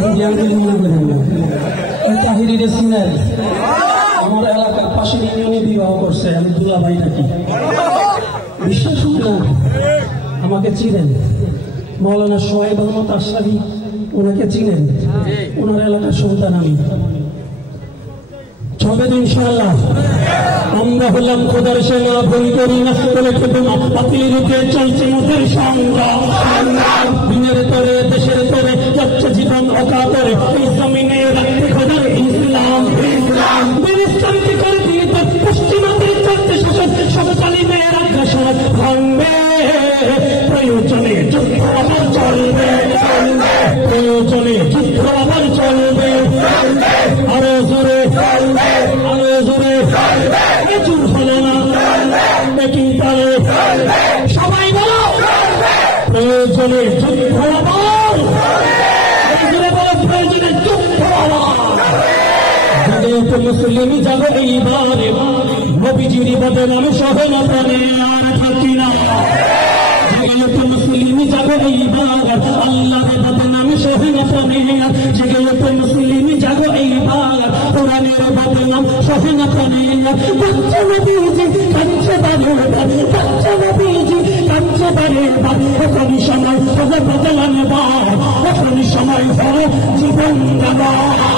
তাহিরি আঙ্গুল মনে করেন না, তাহিরিরে চিনেন? আমার এলাকার পাশের ইউনিয়নে বিবাহ করছে, আমি দুলাভাই থাকি। বিশ্বাস হয় না, আমাকে চিনেন। মৌলানা সোহেব আহমদ আশরাফি, ওনাকে চিনেন? ওনার এলাকার সন্তান আমি। চলবে তো ইনশাআল্লাহ। আমরা হলাম খোদার সেনা, ভুল করি না করে খেদমা, বাতিল রূপে চলছে মোদের সংগ্রাম। দিনের তরে দেশের তরে যাচ্ছে জীবন অকাতরে, এই জমিনে রাখতে খোদার ইসলাম। ইসলামকে করে দিয়ে পশ্চিমাদের চলতে শাসন, সবকালী মেয়ের আগ্রাসন ভাঙবে। প্রয়োজনে যুদ্ধ আবার চলবে, প্রয়োজনে যুদ্ধ আবার চলবে। আরো জোরে আরো জোরে, প্রচুর হলো না বেকিং তালে, সবাই বলো প্রয়োজনে যুদ্ধ আবার, প্রয়োজনে যুদ্ধ আবার। মুসলিম যাবো এইবারে, নবীজির বদনামে সহনতানে আর থাকি না। মুসলিম যাবো এইবার, আল্লাহর বদনামে সহনতানে। মুসলিম যাবো এইবার, কোরআনের বদনাম সহনতানে। বাচ্চা নবীজি কাঁদছে বারবার, বাচ্চা নবীজি কাঁদছে বারবার। এখনই সময় হবে বদলানোবার, এখনই সময় হবে জীবন দেওয়ার।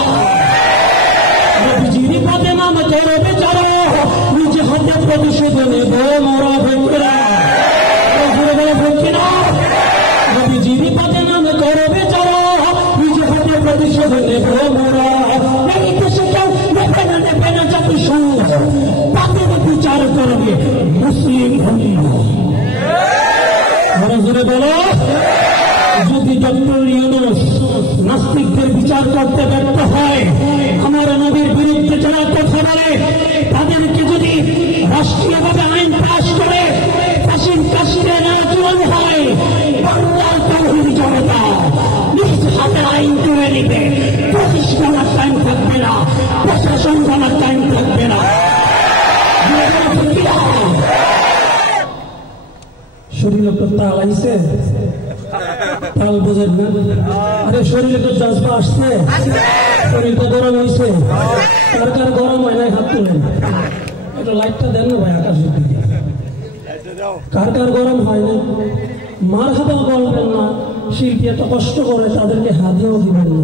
নবীজির বদনাম করে বেচারা, নিজে হাতে প্রতিশোধ নেব মোরা ভেতরা। নবীজির বদনাম করে বেচারা, নিজে হাতে প্রতিশোধ নেব মোরা। এই দেশে কেউ নেবে না, নেবে না জাতিসংঘ, তাদের বিচার করবে মুসলিম উম্মাহ। জোরে বলো, যদি ডক্টর ইউনূস নাস্তিকদের বিচার করতে ব্যর্থ হয়, আমার নবীর বিরুদ্ধে যারা কথা বলে, তাদেরকে যদি রাষ্ট্রীয়ভাবে আইন পাশ করে ফাঁসির কাস্টে না চূড়ানো হয়, বাংলার তাওহীদ জনতা নিজ হাতে আইন তুলে নিবে। প্রতিষ্ঠানের টাইম থাকবে না, প্রশাসন করার টাইম থাকবে না। শরীরে তো তাল আইছে, তাল বোঝেন না? আরে শরীরে তো জজবা আসছে, শরীরটা গরম হয়েছে। কার কার গরম হয় নাই হাত তুলেন, একটু লাইটটা দেন না ভাই আকাশের দিকে। কার কার গরম হয় না? মারহাবা বলবেন না, শিল্পী এত কষ্ট করে, তাদেরকে হাদিয়াও দিবেন না।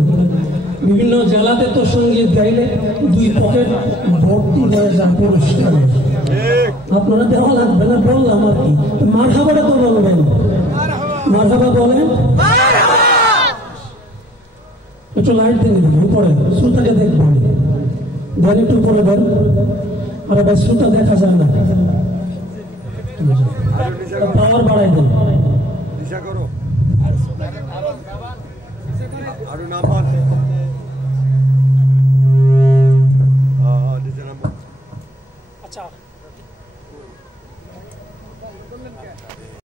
বিভিন্ন জেলাতে তো সঙ্গীত গাইলে 2 পকেট ভর্তি হয়ে যায় পুরস্কারে। আপনারা দেওয়া লাগবে না, বললাম আর কি। মারহাবাটা তো বলবেন, মারহাবা বলেন। একটু লাইট দিয়ে দিন উপরে, শ্রোতাকে দেখবেন, দেন একটু উপরে দেন। আরে ভাই শ্রোতা দেখা যায় না, পাওয়ার বাড়াই দেন।